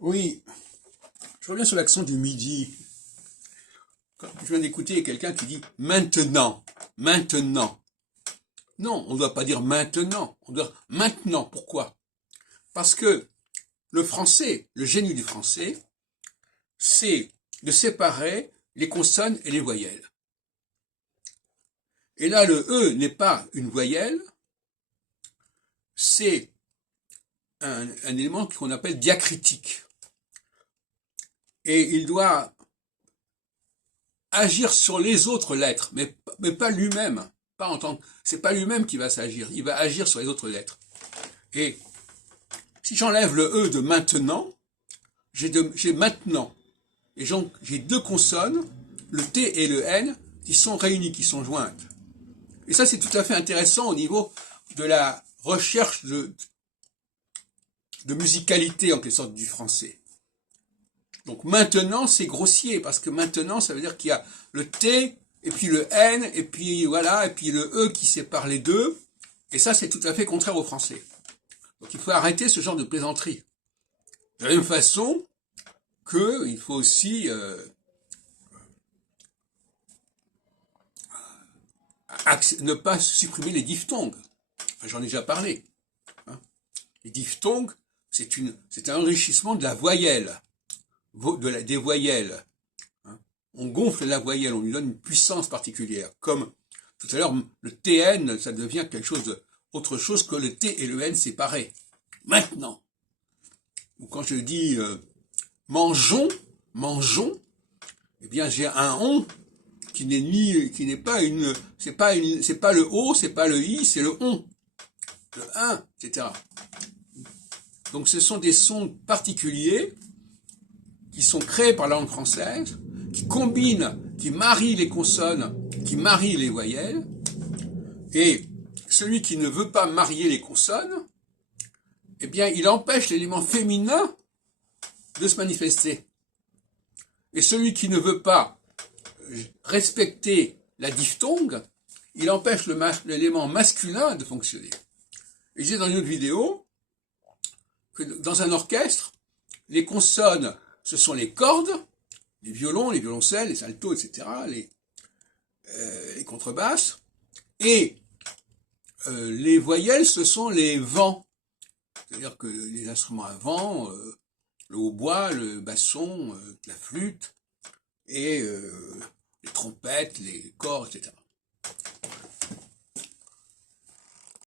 Oui, je reviens sur l'accent du midi. Je viens d'écouter quelqu'un qui dit maintenant, maintenant. Non, on ne doit pas dire maintenant, on doit dire maintenant. Pourquoi? Parce que le français, le génie du français, c'est de séparer les consonnes et les voyelles. Et là, le E n'est pas une voyelle, c'est un élément qu'on appelle diacritique. Et il doit agir sur les autres lettres, mais pas lui-même. Pas en tant que, c'est pas lui-même qui va s'agir, il va agir sur les autres lettres. Et si j'enlève le E de maintenant, j'ai maintenant. Et donc, j'ai deux consonnes, le T et le N, qui sont réunies, qui sont jointes. Et ça, c'est tout à fait intéressant au niveau de la recherche de musicalité, en quelque sorte, du français. Donc maintenant, c'est grossier, parce que maintenant, ça veut dire qu'il y a le T, et puis le N, et puis voilà, et puis le E qui sépare les deux. Et ça, c'est tout à fait contraire au français. Donc il faut arrêter ce genre de plaisanterie. De la même façon qu'il faut aussi ne pas supprimer les diphtongues. Enfin, j'en ai déjà parlé. Hein. Les diphtongues, c'est un enrichissement de la voyelle, des voyelles. Hein. On gonfle la voyelle, on lui donne une puissance particulière. Comme tout à l'heure, le TN, ça devient quelque chose autre chose que le T et le N séparés. Maintenant, ou quand je dis mangeons, mangeons, eh bien j'ai un on qui n'est pas c'est pas le O, c'est pas le I, c'est le on, le un, etc. Donc ce sont des sons particuliers qui sont créés par la langue française, qui combinent, qui marient les consonnes, qui marient les voyelles, et celui qui ne veut pas marier les consonnes, eh bien il empêche l'élément féminin de se manifester. Et celui qui ne veut pas respecter la diphtongue, il empêche l'élément masculin de fonctionner. Et je disais dans une autre vidéo que dans un orchestre, les consonnes, ce sont les cordes, les violons, les violoncelles, les altos, etc., les contrebasses, et les voyelles, ce sont les vents. C'est-à-dire que les instruments à vent, le hautbois, le basson, la flûte, et les trompettes, les corps, etc.